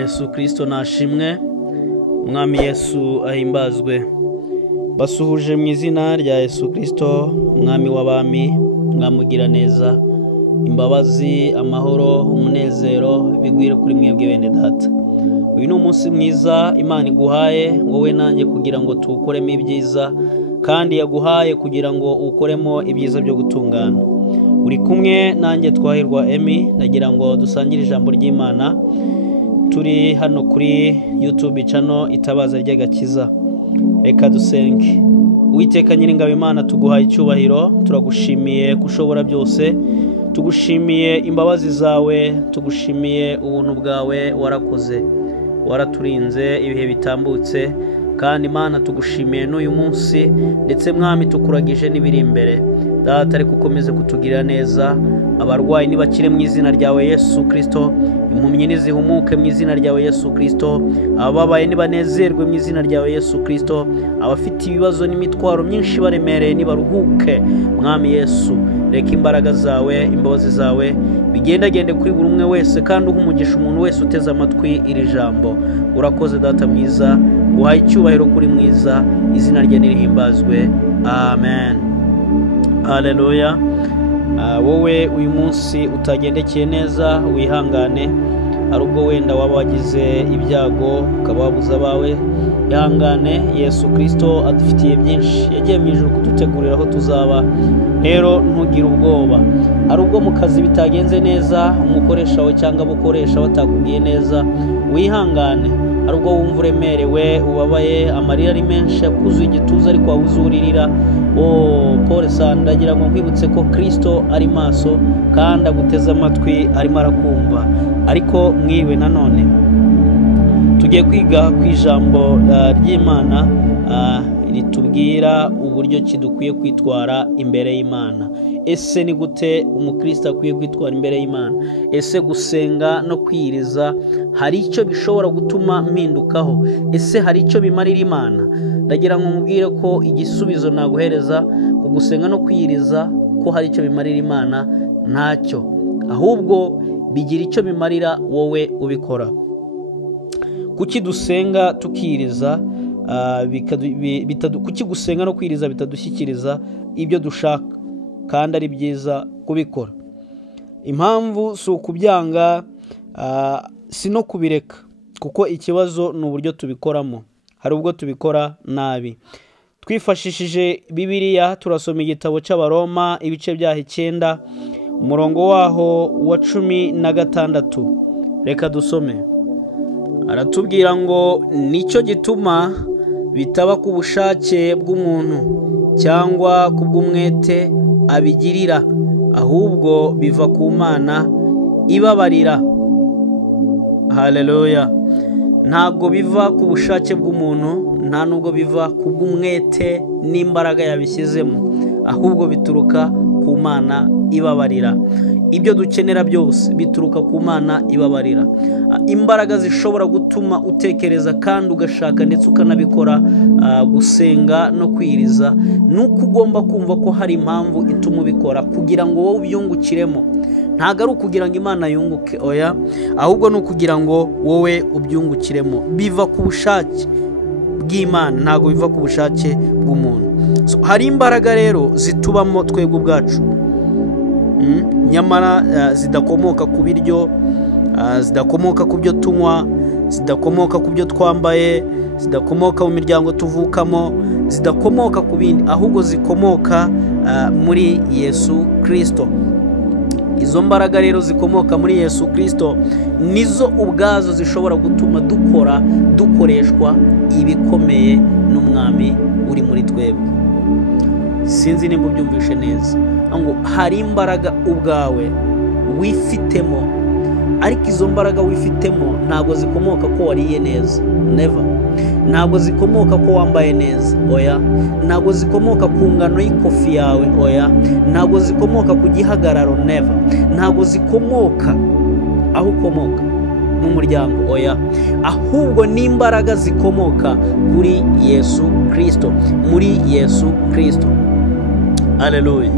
Yesu Kristo nashimwe, Mwami Yesu ahimbazwe. Basuhuje mu izina rya Yesu Kristo, Mwami w'abami, mwamugira neza, imbabazi, amahoro, umunezero bigwire kuri mwebwe bene data. Uyu ni umunsi mwiza Imana iguhaye wowe nanjye kugira ngo tuwukoremo ibyiza, kandi yaguhaye kugira ngo ukoremo ibyiza byo gutungana. Uri kumwe nanjye Twahirwa Emmy, nagira ngo dusangire ijambo ry'Imana. Turi hano kuri YouTube channel Itabaza ry'Agakiza. Reka dusenge. Uwiteka Nyiringabo Imana, tuguhaye icyubahiro, turagushimiye kushobora byose, tugushimiye imbabazi zawe, tugushimiye ubuntu bwawe warakoze, waraturinze ibihe bitambutse, kandi Imana tugushimiye n'uyu munsi, ndetse Mwami tukuragije n'ibiri imbere. Data ariko ukomeze kutugirira neza, abarwayi nibakire mu izina ryawe Yesu Kristo, impumyi nizihumuke mu izina ryawe Yesu Kristo, ababaye nibanezerwe mu izina ryawe Yesu Kristo, abafite ibibazo n'imitwaro myinshi baremereye nibaruhuke. Mwami Yesu, reka imbaraga zawe, imbabazi zawe bigendagende kuri buri umwe wese, kandi uhumugisha umuntu wese uteze amatwi iri jambo. Urakoze Data mwiza, uhaye icyubahiro kuri mwiza, izina rye nirihimbazwe. Amen. Haleluya. Wowe uyu munsi utagendekeye neza wihangane, ari ubwo wenda waba wagize ibyago ukaba wabuza abawe, ihangane. Yesu Kristo adufitiye byinshi, yagiye mu ijuru kudutegurira aho tuzaba. Rero ntugire ubwoba, ari ubwo mu kazi bitagenze neza, umukoresha wawe cyangwa abukoresha batakubwiye neza, wihangane. Ari ubwo wumva uremerewe, ubabaye, amarira ari menshi akuzuye igituza ariko wabuze uririra, Paul sana, ndagira ngo nkwibutse ko Kristo ari maso kandi aguteze amatwi, arimo arakumva. Ariko mwiriwe nanone, tugiye kwiga ku ijambo ry'Imana ritubwira uburyo ki dukwiye kwitwara imbere y'Imana. Ese ni gute umukristo akwiye kwitwara imbere y'Imana? Ese gusenga no kwiriza hari icyo bishobora gutuma mpindukaho? Ese hari icyo bimarira Imana? Ndagira ngo mubwire ko igisubizo naguhereza ku gusenga no kwiriza ko hari icyo bimarira Imana ntacyo, ahubwo bigira icyo bimarira wowe ubikora. Kuki dusenga tukiriza, kuki gusenga no kwiriza bitadushyikiriza ibyo dushaka kandi ari byiza kubikora? Impamvu si ukubyanga, si no kubireka, kuko ikibazo ni uburyo tubikoramo. Hari ubwo tubikora nabi. Twifashishije Bibiliya turasoma igitabo cy'Abaroma ibice byaho 9 umurongo waho wa 16. Reka dusome. Aratubwira ngo nicyo gituma bitaba ku bushake bw'umuntu cyangwa kubw'umwete abigirira, ahubwo biva ku Mana ibabarira. Haleluya. Ntabwo biva ku bushake bw'umuntu, nta nubwo biva ku bw'umwete n'imbaraga yabishyizemo, ahubwo bituruka ku Mana ibabarira. Ibyo dukenera byose bituruka ku Mana ibabarira. Imbaraga zishobora gutuma utekereza kandi ugashaka ndetse ukanabikora gusenga no kwiriza, nuko ugomba kumva ko hari impamvu ituma ubikora kugira ngo wowe ubyungukiremo. Ntago ari ukugira ngo Imana yunguke, oya, ahubwo ni ukugira ngo wowe ubyungukiremo. Biva ku bushake bw'Imana, ntago biva ku bushake bw'umuntu. Hari imbaraga rero zitubamo twebwe ubwacu, nyamara zidakomoka ku biryo, zidakomoka ku byo tunywa, zidakomoka ku byo twambaye, zidakomoka mu miryango tuvukamo, zidakomoka ku bindi, ahubwo zikomoka muri Yesu Kristo. Izo mbaraga rero zikomoka muri Yesu Kristo nizo ubwazo zishobora gutuma dukoreshwa ibikomeye n'Umwami uri muri twebwe. Sinzi nimba ubyumvishe neza, ngo hari imbaraga ubwawe wifitemo, ariko izo mbaraga wifitemo ntabwo zikomoka ko wariye neza, never. Ntabwo zikomoka ko wambaye neza, oya. Ntabwo zikomoka ku ngano y'ikofi yawe, oya. Ntabwo zikomoka ku gihagararo, never. Ntabwo zikomoka aho ukomoka mu muryango, oya. Ahubwo ni imbaraga zikomoka kuri Yesu Kristo, muri Yesu Kristo. Haleluya.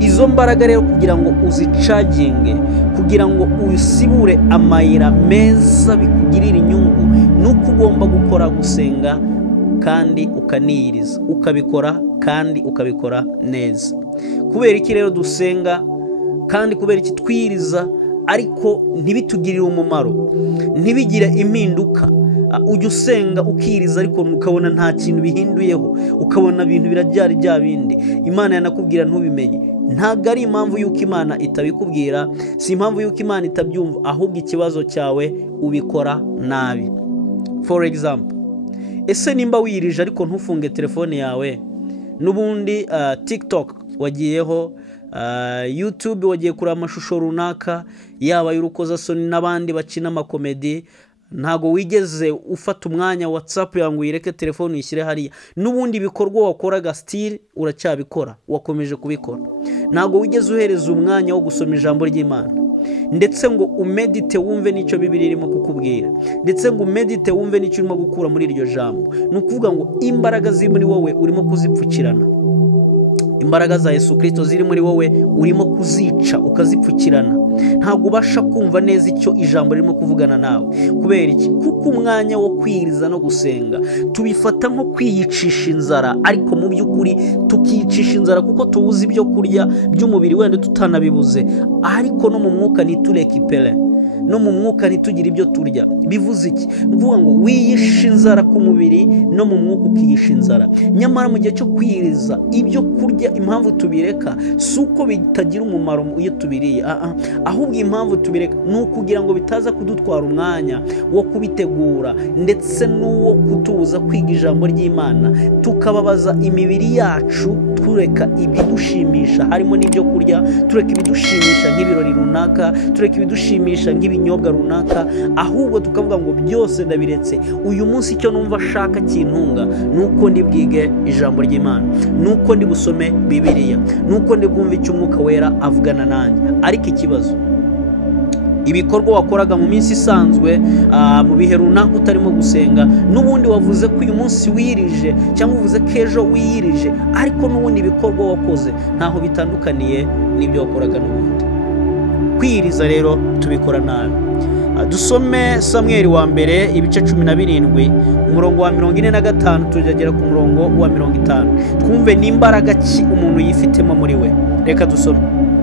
Izo mbaraga rero kugira ngo uzicaginge, kugira ngo usibure amayira meza bikugirira inyungu, nuko ugomba gukora gusenga kandi ukaniyiriza, ukabikora kandi ukabikora neza. Kubera iki rero dusenga kandi kubera iki twiyiriza ariko ntibitugirire umumaro, ntibigire impinduka? Ujya usenga ukiriza ariko ukabona nta kintu bihinduyeho, ukabona ibintu biraryari bya bindi Imana yanakubwira ntubimenye. Ntabwo ari impamvu yuko Imana itabikubwira, si impamvu yuko Imana itabyumva, ahubwo ikibazo cyawe ubikora nabi. For example, ese nimba wirije ariko ntufunge telefone yawe, n'ubundi TikTok wagiyeho, YouTube wagiye kureba amashusho runaka, yaba y'urukozasoni n'abandi bakina amakomedi, ntago wigeze ufata umwanya WhatsApp yangu uyireke telefone uyishyire hariya, n'ubundi ibikorwa wakoraga still uracyabikora, wakomeje kubikora. Ntago wigeze uhereza umwanya wo gusoma ijambo ry'Imana, ndetse ngo umedite wumve n'icyo Bibiliya irimo kukubwira, ndetse ngo umedite wumve n'icyo urimo gukura muri iryo jambo. Ni ukuvuga ngo imbaraga ziri muri wowe urimo kuzipfukirana, imbaraga za Yesu Kristo ziri muri wowe urimo kuzica ukazipfukirana. Ntabwo ubasha kumva neza icyo ijambo ririmo kuvugana nawe. Kubera iki? Kuko umwanya wo kwiriza no gusenga tubifata nko kwiyicisha inzara, ariko mu by'ukuri tukiyicisha inzara kuko tubuze ibyo kurya by'umubiri wenda tutanabibuze, ariko no mu mwuka ntiturekipere, no mu mwuka ntitugire ibyo turya. Bivuze iki? Mvuga ngo wiyisha inzara ku mubiri, no mu mwuka ukiyisha inzara. Nyamara mu gihe cyo kwiriza ibyo kurya, impamvu tubireka si uko bitagira umumaro iyo tubiriye, ahubwo impamvu tubireka ni ukugira ngo bitaza kudutwara umwanya wo kubitegura, ndetse n'uwo kutubuza kwiga ijambo ry'Imana, tukababaza imibiri yacu, tureka ibidushimisha harimo n'ibyo kurya, tureka ibidushimisha nk'ibirori runaka, tureka ibidushimisha nk'ibinyobwa runaka, ahubwo tukavuga ngo byose ndabiretse. Uyu munsi icyo numva ashaka kintunga nuko ndi bwige ijambo ry'Imana, nuko ndi busome Bibiliya, nuko ndi bwumve icyo Umwuka Wera avugana nanjye. Ariko ikibazo, ibikorwa wakoraga mu minsi isanzwe, mu bihe runaka utarimo gusenga, n'ubundi wavuze ko uyu munsi wirije cyangwa uvuze ko ejo wiyirije, ariko n'ubundi ibikorwa wakoze ntaho bitandukaniye n'ibyo wakoraga n'ubundi. Kwiriza rero tubikora nabi. Dusome Samweli wa mbere ibice 17 umurongo wa 45 tujagera ku murongo wa 50, twumve n'imbaraga ki umuntu yifitemo muri we. Reka dusome.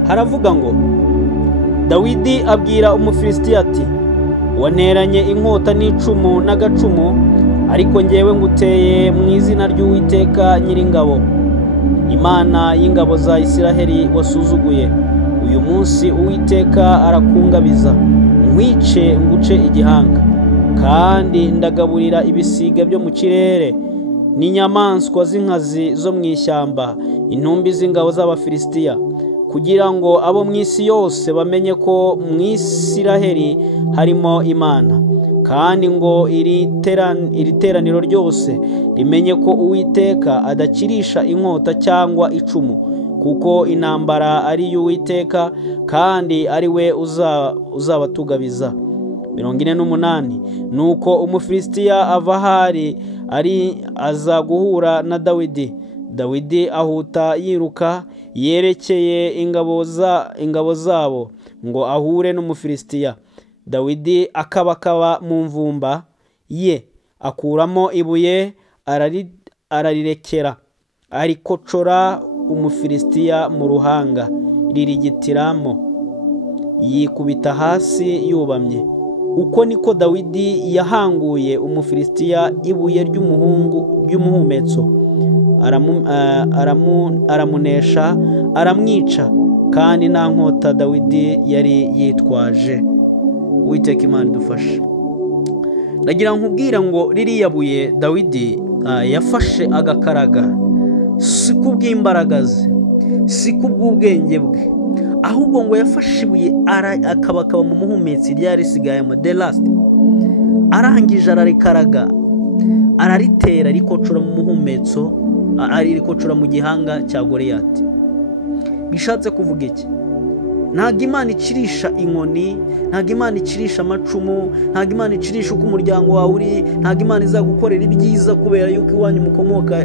Haravuga ngo, Dawidi abwira Umufilisitiya ati, waneranye inkota n'icumu n'agacumu, ariko njyewe nguteye mu izina ry'Uwiteka Nyiringabo, Imana y'ingabo za Isiraheli wasuzuguye. Uyu munsi Uwiteka arakungabiza, nkwice nguce igihanga, kandi ndagaburira ibisiga byo mu kirere n'inyamaswa z'inkazi zo mu ishyamba, intumbi z'ingabo z'Abafilisitiya, kugira ngo abo mu isi yose bamenye ko mu Isiraheli harimo Imana, kandi ngo iri teraniro ryose rimenye ko Uwiteka adakirisha inkota cyangwa icumu, kuko intambara ari y'Uwiteka kandi ari we uzabatugabiza. 48. Nuko Umufilisitiya ava ahari aza guhura na Dawidi. Dawidi ahuta yiruka yerekeye ingabo zabo ngo ahure n'Umufilisitiya. Dawidi akabakaba mu mvumba ye, akuramo ibuye ararirekera, arikocora Umufilisitiya mu ruhanga, ririgitiramo, yikubita hasi yubamye. Uko niko Dawidi yahanguye Umufilisitiya ibuye ry'umuhumetso, aramunesha, aramwica, kandi nta nkota Dawidi yari yitwaje. Uwiteka Imana idufashe. Nagira nkubwira ngo ririya buye Dawidi yafashe agakaraga, si kubw'imbaraga ze, si kubw'ubwenge bwe, ahubwo ngo yafashe ibuye akabakaba mu muhumetsi ryari risigayemo, the last, arangije ararikaraga, araritera, rikocora mu muhumetso, rikocora mu gihanga cya Goliyati. Bishatse kuvuga iki? ntabwo Imana icirisha inkoni, ntabwo Imana icirisha amacumu, ntabwo Imana icirisha uko umuryango wawe uri, ntabwo Imana izagukorera ibyiza kubera yuko iwanyu mukomoka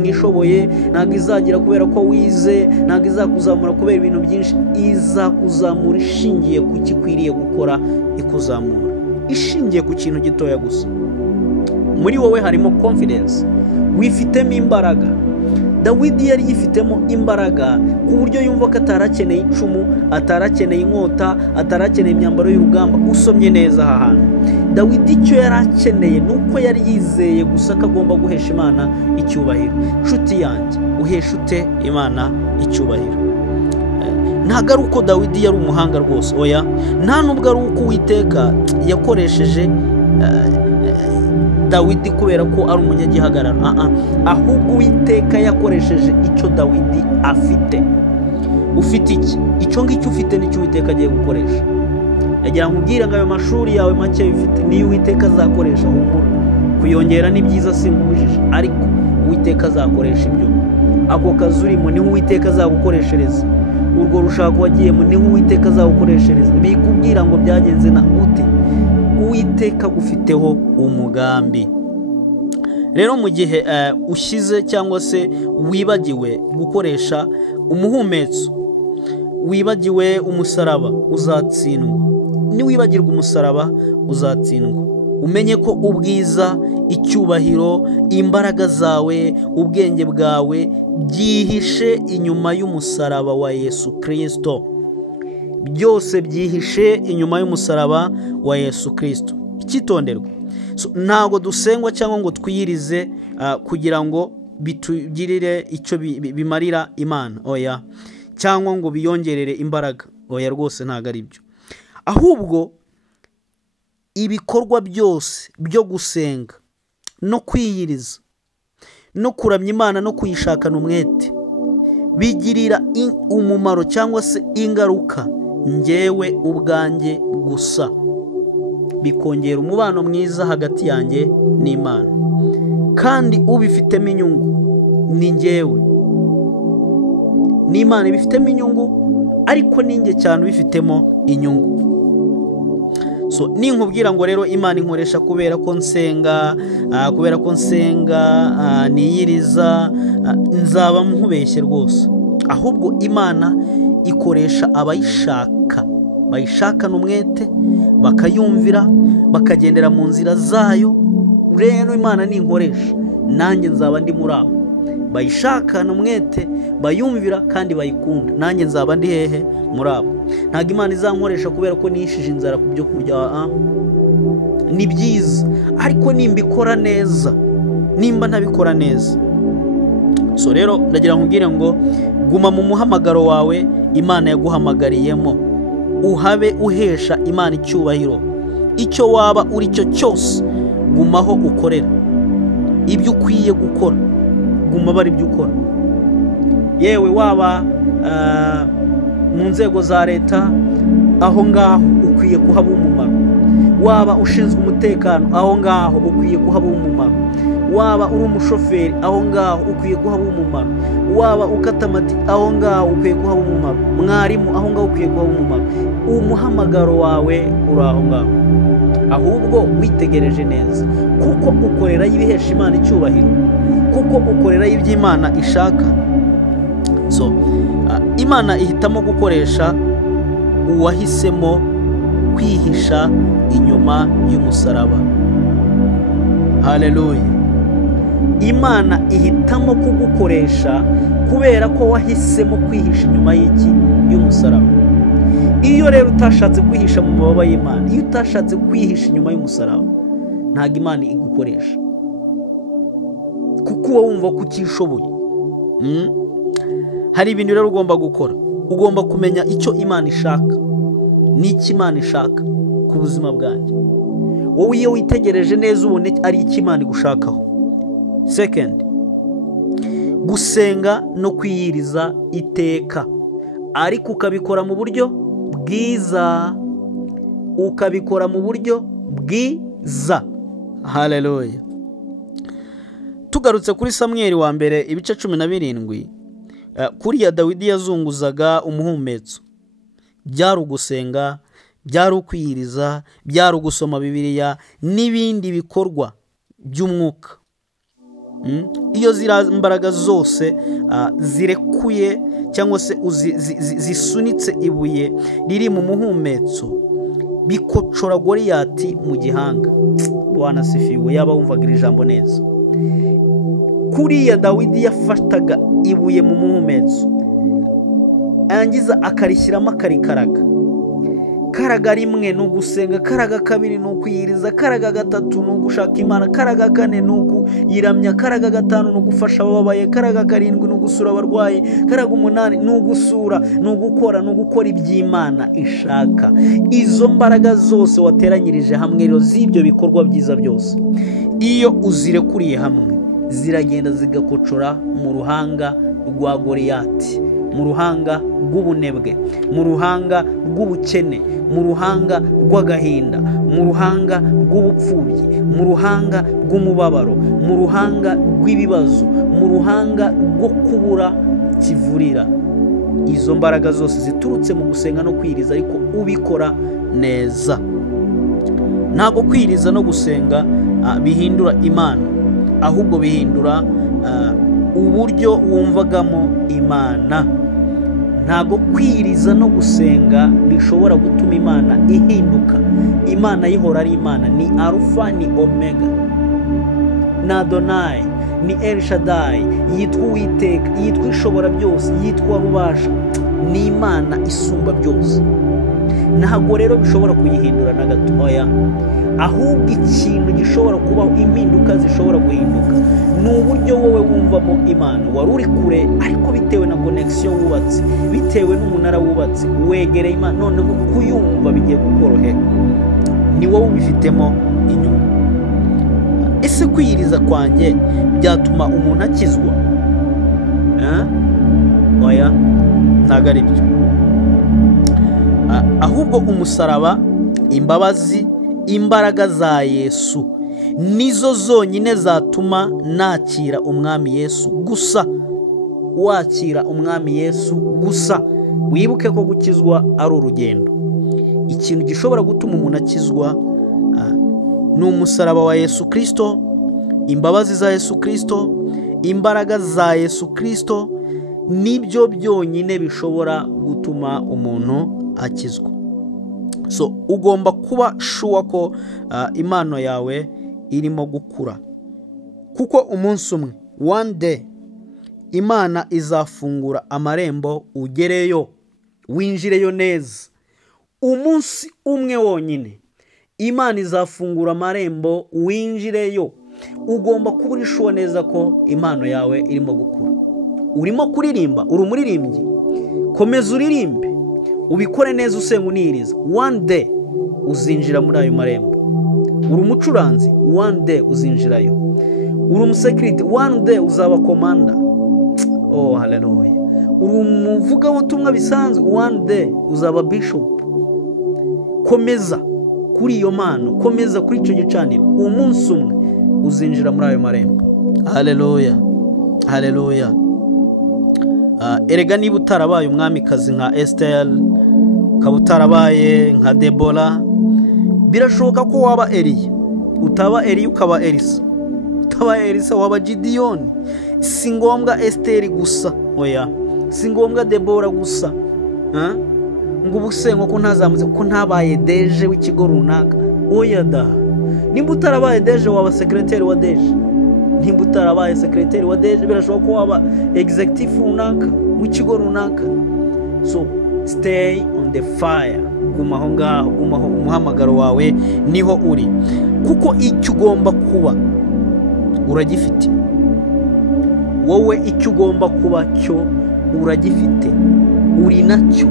mwishoboye, ntabwo izagira kubera ko wize, ntabwo izakuzamura kubera ibintu byinshi. Izakuzamura ishingiye ku kikwiriye gukora, ikuzamura ishingiye ku kintu gitoya gusa. Muri wowe harimo confidence, wifitemo imbaraga. Dawidi yari yifitemo imbaraga ku buryo yumva ko atarakeneye icumu, atarakeneye inkota, atarakeneye imyambaro y'urugamba. Usomye neza aha hantu, Dawidi icyo yari akeneye ni uko yari yizeye gusa ko agomba guhesha Imana icyubahiro. Nshuti yanjye, uhesha ute Imana icyubahiro? Ntabwo ari uko Dawidi yari umuhanga rwose, oya, nta nubwo ari uko Uwiteka yakoresheje Dawidi kubera ko ari umunyagihagararo, ahubwo Uwiteka yakoresheje icyo Dawidi afite. Ufite iki? Icyo ngicyo ufite nicyo Uwiteka agiye gukoresha. Yagira ngo ubwire ngo ayo mashuri yawe make ufite niyo Uwiteka azakoresha. Humura, kuyongera ni byiza sinkubujije, ariko Uwiteka azakoresha ibyo. Ako kazi urimo niho Uwiteka azagukoreshereza, urwo rushako wagiyemo niho Uwiteka azagukoreshereza. Bikubwira ngo byagenze na ute? Uwiteka gufiteho umugambi. Rero mu gihe ushyize cyangwa se wibagiwe gukoresha umuhumetso, wibagiwe umusaraba, uzatsindwa. Niwibagirwa umusaraba uzatsindwa. Umenye ko ubwiza, icyubahiro, imbaraga zawe, ubwenge bwawe byihishe inyuma y'umusaraba wa Yesu Kristo. Byose byihishe inyuma y'umusaraba wa Yesu Kristo. Icyitonderwa, ntago dusengwa cyangwa ngo twiyirize kugira ngo bitugirire icyo bimarira Imana, oya, cyangwa ngo biyongerere imbaraga, oya, rwose ntago ari byo. Ahubwo ibikorwa byose byo gusenga no kwiyiriza no kuramya Imana no kuyishakana umwete bigirira umumaro cyangwa se ingaruka njyewe ubwanjye gusa, bikongera umubano mwiza hagati yanjye n'Imana, kandi ubifitemo inyungu ni njyewe. N'Imana ibifitemo inyungu, ariko ninjye cyane ubifitemo inyungu. Ninkubwira ngo rero Imana inkoresha kubera ko nsenga, niyiriza, nzaba nkubeshye rwose. Ahubwo Imana ikoresha abayishaka, bayishakana umwete, bakayumvira, bakagendera mu nzira zayo. Rero Imana ninkoresha, nanjye nzaba ndi muri abo bayishakana umwete, bayumvira kandi bayikunda. Nanjye nzaba ndi hehe? Muri abo. Ntabwo Imana izankoresha kubera ko nishije inzara ku byo kurya. Ni byiza, ariko nimbikora neza, nimba ntabikora neza. Rero ndagira nkubwire ngo guma mu muhamagaro wawe Imana yaguhamagariyemo, uhabe uhesha Imana icyubahiro. Icyo waba uri cyo cyose, gumaho ukorera ibyo ukwiye gukora, guma bari ibyo ukora. Yewe waba mu nzego za leta, aho ngaho ukwiye kuhaba umumaro. Waba ushinzwe umutekano, aho ngaho ukwiye kuhaba umumaro. Waba uri umushoferi, aho ngaho ukwiye kuhaba umumaro. Waba ukata amati, aho ngaho ukwiye kuhaba umumaro. Mwarimu, aho ngaho ukwiye kuhaba umumaro. Umuhamagaro wawe uri aho ngaho, ahubwo witegereje neza, kuko ukorera y'ibihesha Imana icyubahiro, kuko ukorera iby'Imana ishaka. Imana ihitamo gukoresha uwahisemo kwihisha inyuma y'umusaraba. Haleluya. Imana ihitamo kugukoresha kubera ko wahisemo kwihisha inyuma y'umusaraba. Iyo rero utashatse kwihisha mu mababa y'Imana, iyo utashatse kwihisha inyuma y'umusaraba, ntabwo Imana igukoresha, kuko uba wumva ko utishoboye. Hari ibintu rero ugomba gukora. Ugomba kumenya icyo Imana ishaka, n'icyo Imana ishaka ku buzima bwanjye. Wowe iyo witegereje neza ubone ari icyo Imana igushakaho. Second, gusenga no kwiyiriza iteka, ariko ukabikora mu buryo bwiza, ukabikora mu buryo bwiza. Haleluya. Tugarutse kuri Samweli wa mbere ibice 17, kuriya Dawidi yazunguzaga umuhumetso, byari ugusenga, byari ukwiyiriza, byari ugusoma Bibiliya n'ibindi bikorwa by'umwuka. Iyo ziriya mbaraga zose zirekuye cyangwa se zisunitse ibuye riri mu muhumetso, bikocora Goliyati mu gihanga. Bwana sifiwe, yaba wumvaga iri jambo neza. Kuriya Dawidi yafataga ibuye mu muhumetso, yangiza akarishyiramo akarikaraga. Karaga rimwe ni ugusenga, karaga kabiri ni ukwiyiriza, karaga gatatu ni ugushaka Imana, karaga kane ni ukuyiramya, karaga gatanu ni ugufasha abababaye, karaga karindwi ni ugusura abarwayi, karaga umunani ni ugusura, ni ugukora iby'Imana ishaka. Izo mbaraga zose wateranyirije hamwe rero z'ibyo bikorwa byiza byose, iyo uzirekuriye hamwe, ziragenda zigakocora mu ruhanga rwa Goliyati, mu ruhanga rw'ubunebwe, mu ruhanga rw'ubukene, mu ruhanga rw'agahinda, mu ruhanga rw'ubupfubyi, mu ruhanga rw'umubabaro, mu ruhanga rw'ibibazo, mu ruhanga rwo kubura kivurira. Izo mbaraga zose ziturutse mu gusenga no kwiriza, ariko ubikora neza. Ntabwo kwiriza no gusenga bihindura Imana, ahubwo bihindura uburyo wumvagamo Imana. Ntabwo kwiriza no gusenga bishobora gutuma Imana ihinduka. Imana yihora ari Imana, ni Alpha ni Omega, ni Adonai, ni El Shaddai, yitwa Uwiteka, yitwa Ishobora byose, yitwa Rubasha, ni Imana isumba byose. Ntabwo rero bishobora kuyihindura na gato, oya. Ahubwo ikintu gishobora kubaho, impinduka zishobora guhinduka, ni uburyo wowe wumvamo Imana. Wari uri kure, ariko bitewe na connection wubatse, bitewe n'umunara wubatse, wegereye Imana, none kuyumva bigiye kukorohera. Ni wowe ubifitemo inyungu. Ese kwiyiriza kwanjye byatuma umuntu akizwa? Oya, ntabwo ari byo. Ahubwo umusaraba, imbabazi, imbaraga za Yesu nizo zonyine zatuma nakira Umwami Yesu gusa. Wakira Umwami Yesu gusa. Wibuke ko gukizwa ari urugendo. Ikintu gishobora gutuma umuntu akizwa ni umusaraba wa Yesu Kristo, imbabazi za Yesu Kristo, imbaraga za Yesu Kristo, nibyo byonyine bishobora gutuma umuntu akizwa. So ugomba kuba sure ko impano yawe irimo gukura, kuko umunsi umwe, one day, Imana izafungura amarembo ugereyo, winjireyo neza. Umunsi umwe wonyine Imana izafungura amarembo winjireyo. Ugomba kuba uri sure neza ko impano yawe irimo gukura. Urimo kuririmba, uri umuririmbyi, komeza uririmbe, ubikore neza, usenga uniriza. One day uzinjira muri ayo marembo. Uri umucuranzi, one day uzinjirayo. Uri umusekirite, one day uzaba komanda. Oh haleluya. Uri umuvugabutumwa bisanzwe, one day uzaba bishop. Komeza kuri iyo mpano, komeza kuri icyo gicaniro. Umunsi umwe uzinjira muri ayo marembo. Haleluya, haleluya. Erega niba utarabaye umwamikazi nka Esther, ukaba utarabaye nka Debora, birashoboka ko waba Eliya. Utaba Eliya ukaba Elisa, utaba Elisa waba Gideyoni. Si ngombwa Esther gusa, oya. Si ngombwa Debora gusa, ngo ubusengo ko ntazamutse, ko ntabaye deje w'ikigo runaka, oya da. Nimba utarabaye deje waba sekreteri wa deje. Nimba utarabaye sekreteri wa deje, birashoboka ko waba executive runaka w'ikigo runaka. So stay on the fire. Gumaho ngaho, gumaho, umuhamagaro wawe niho uri, kuko icyo ugomba kuba uragifite. Wowe icyo ugomba kuba cyo uragifite, uri nacyo.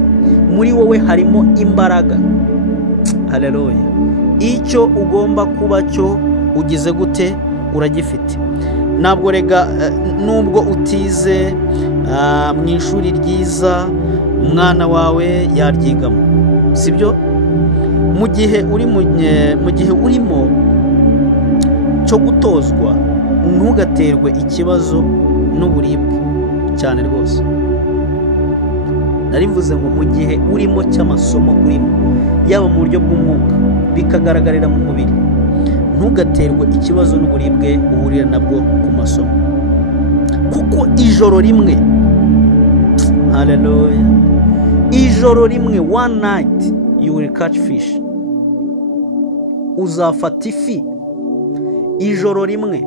Muri wowe harimo imbaraga. Haleluya. Icyo ugomba kuba cyo ugize gute? Uragifite. Ntabwo rega nubwo utize mu ishuri ryiza, umwana wawe yaryigamo, sibyo? Mu gihe urimo cyo gutozwa, ntugaterwe ikibazo n'uburibwe cyane rwose. nari mvuze ngo mu gihe urimo cy'amasomo urimo, yaba mu buryo bw'umwuka bikagaragarira mu mubiri, ntugaterwe ikibazo n'uburibwe uhurira nabwo ku masomo, kuko ijoro rimwe, haleluya, ijoro rimwe, one night you will catch fish, uzafata ifi ijoro rimwe.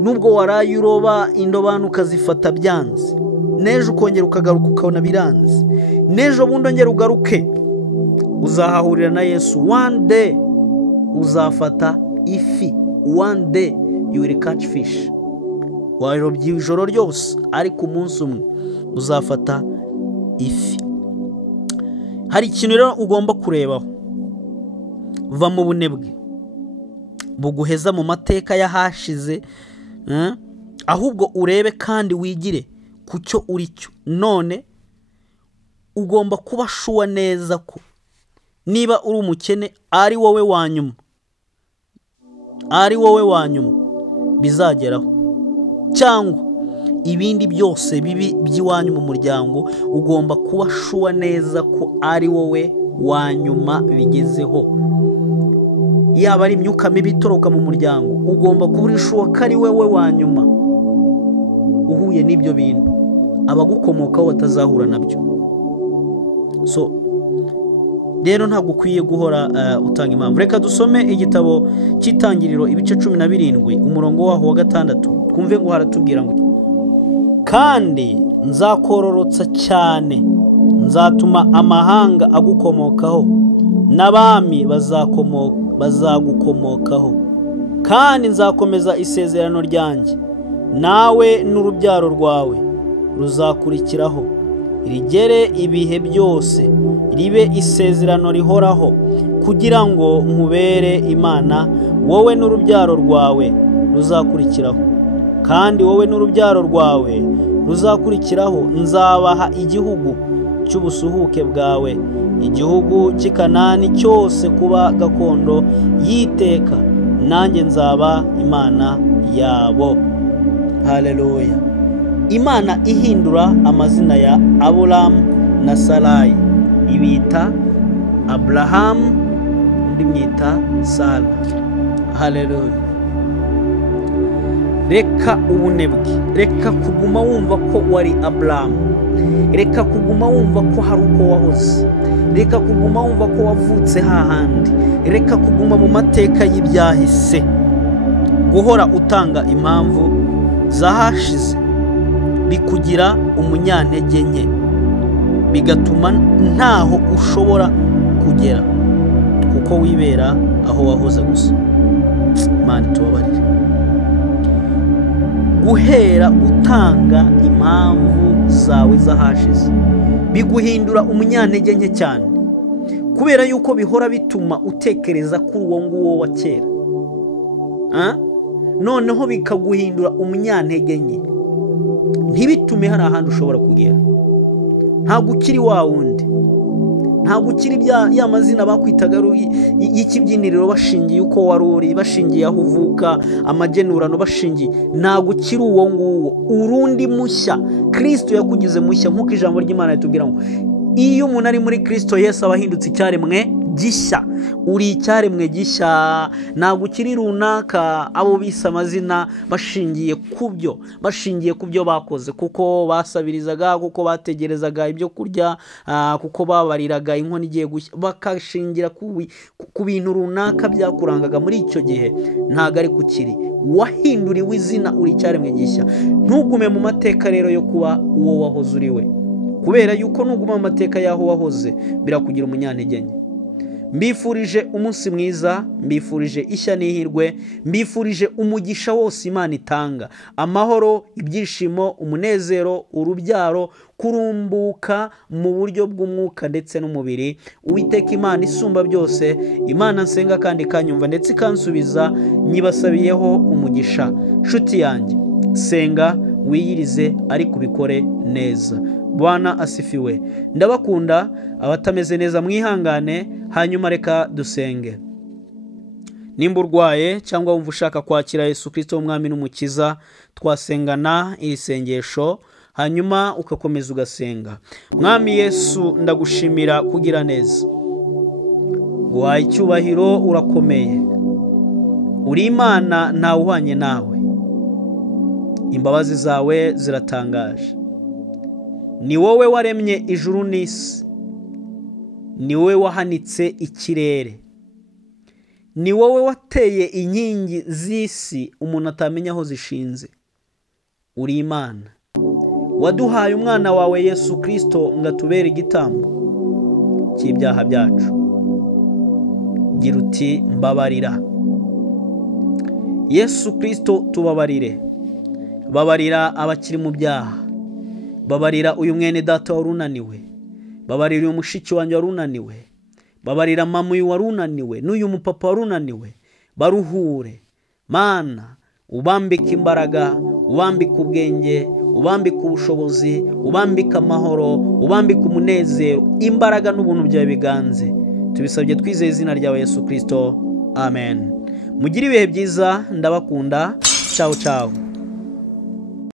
Nubwo waraye uroba indobani ukazifata byanze, n'ejo ukongera ukagaruka ukabona biranze, n'ejo bundi ongera ugaruke, uzahahurira na Yesu. One day uzafata ifi, one day you will catch fish. Warobye ijoro ryose, ariko umunsi umwe uzafata ifi. Hari ikintu rero ugomba kurebaho, va mu bunebwe buguheza mu mateka y'ahashize, ahubwo urebe kandi wigire ku cyo uri cyo none. Ugomba kuba shuwa neza ko niba uri umukene ari wowe wa nyuma bizageraho, cyangwa ibindi byose bibi by'iwanyu mu muryango, ugomba kuba shuwa neza ko ari wowe wa nyuma bigezeho. Yaba ari imyuka mibi itoroka mu muryango, ugomba kuba uri shuwa ko ari wowe wa nyuma uhuye n'ibyo bintu, abagukomokaho batazahura nabyo. So rero ntabwo ukwiye guhora utanga impamvu. Reka dusome igitabo cy'Itangiriro ibice 17 umurongo waho wa 6, twumve ngo haratubwira ngo, kandi nzakororotsa cyane, nzatuma amahanga agukomokaho n'abami bazagukomokaho, kandi nzakomeza isezerano ryanjye nawe n'urubyaro rwawe ruzakurikiraho, rigere ibihe byose, ribe isezerano rihoraho, kugira ngo nkubere Imana, wowe n'urubyaro rwawe ruzakurikiraho. Kandi wowe n'urubyaro rwawe ruzakurikiraho nzabaha igihugu cy'ubusuhuke bwawe, igihugu cy'i Kanani cyose kuba gakondo y'iteka, nanjye nzaba Imana yabo. Haleluya. Imana ihindura amazina ya Aburahamu na Sarayi, ibita Aburahamu, undi mwita Sara. Haleluya. Reka ubunebwe, reka kuguma wumva ko wari Aburahamu, reka kuguma wumva ko hari uko wahoze, reka kuguma wumva ko wavutse hahandi, reka kuguma mu mateka y'ibyahise. Guhora utanga impamvu zahashize bikugira umunyantege nke, bigatuma ntaho ushobora kugera, kuko wibera aho wahoze gusa. Imana tubabarire. Guhera gutanga impamvu zawe zahashize biguhindura umunyantege nke cyane, kubera yuko bihora bituma utekereza kuri uwo nguwo wa kera, noneho bikaguhindura umunyantege nke, ntibitume hari ahandi ushobora kugera. Ntabwo ukiri wa wundi, ntabwo ukiri ya mazina bakwitaga y'ikibyiniriro bashingiye uko wari uri, bashingiye aho uvuka, amagenurano bashingiye. Ntabwo ukiri uwo nguwo, urundi mushya. Kristo yakugize mushya, nk'uko ijambo ry'Imana ritubwira ngo iyo umuntu ari muri Kristo Yesu aba ahindutse icyaremwe gishya. Uri icyaremwe gishya, ntabwo ukiri runaka abo bise amazina bashingiye ku byo bakoze, kuko basabirizaga, kuko bategerezaga ibyo kurya, kuko babariraga inkono igiye gushya, bakashingira ku bintu runaka byakurangaga muri icyo gihe. Ntabwo ari kukiri, wahinduriwe izina, uri icyaremwe gishya. Ntugume mu mateka rero yo kuba uwo wahoze uri we, kubera yuko nuguma mu mateka y'aho wahoze birakugira umunyantege nke. Mbifurije umunsi mwiza, mbifurije ishya n'ihirwe, mbifurije umugisha wose Imana itanga, amahoro, ibyishimo, umunezero, urubyaro, kurumbuka mu buryo bw'umwuka ndetse n'umubiri. Uwiteka Imana isumba byose, Imana nsenga kandi ikanyumva ndetse ikansubiza, nyibasabiyeho umugisha. Nshuti yanjye, senga wiyirize, ariko ubikore neza. Bwana asifiwe. Ndabakunda, abatameze neza mwihangane, hanyuma reka dusenge. Nimba urwaye cyangwa wumva ushaka kwakira Yesu Kristo umwami n'umukiza, twasengana iri sengesho. hanyuma ugakomeza ugasenga. Mwami Yesu, ndagushimira kugira neza, guhaye icyubahiro, urakomeye, uri Imana ntawe uhwanye nawe, imbabazi zawe ziratangaje. Ni wowe waremye ijuru n'isi, ni wowe wahanitse ikirere, ni wowe wateye inkingi z'isi umuntu atamenya aho zishinze. Uri Imana, waduhaye umwana wawe Yesu Kristo ngo atubere igitambo cy'ibyaha byacu. Gira uti mbabarira. Yesu Kristo tubabarire, babarira abakiri mu byaha, babarira uyu mwene data wari unaniwe, babarira uyu mushiki wanjye wari unaniwe, babarira mama uyu wari unaniwe n'uyu mupapa wari unaniwe, baruhure. Mana, ubambika imbaraga, ubambika ubwenge, ubambika ubushobozi, ubambika amahoro, ubambika umunezero, imbaraga n'ubuntu byawe biganze. Tubisabye twizeye izina ryawe Yesu Kristo, amen. Mugire ibihe byiza, ndabakunda. Ciao ciao.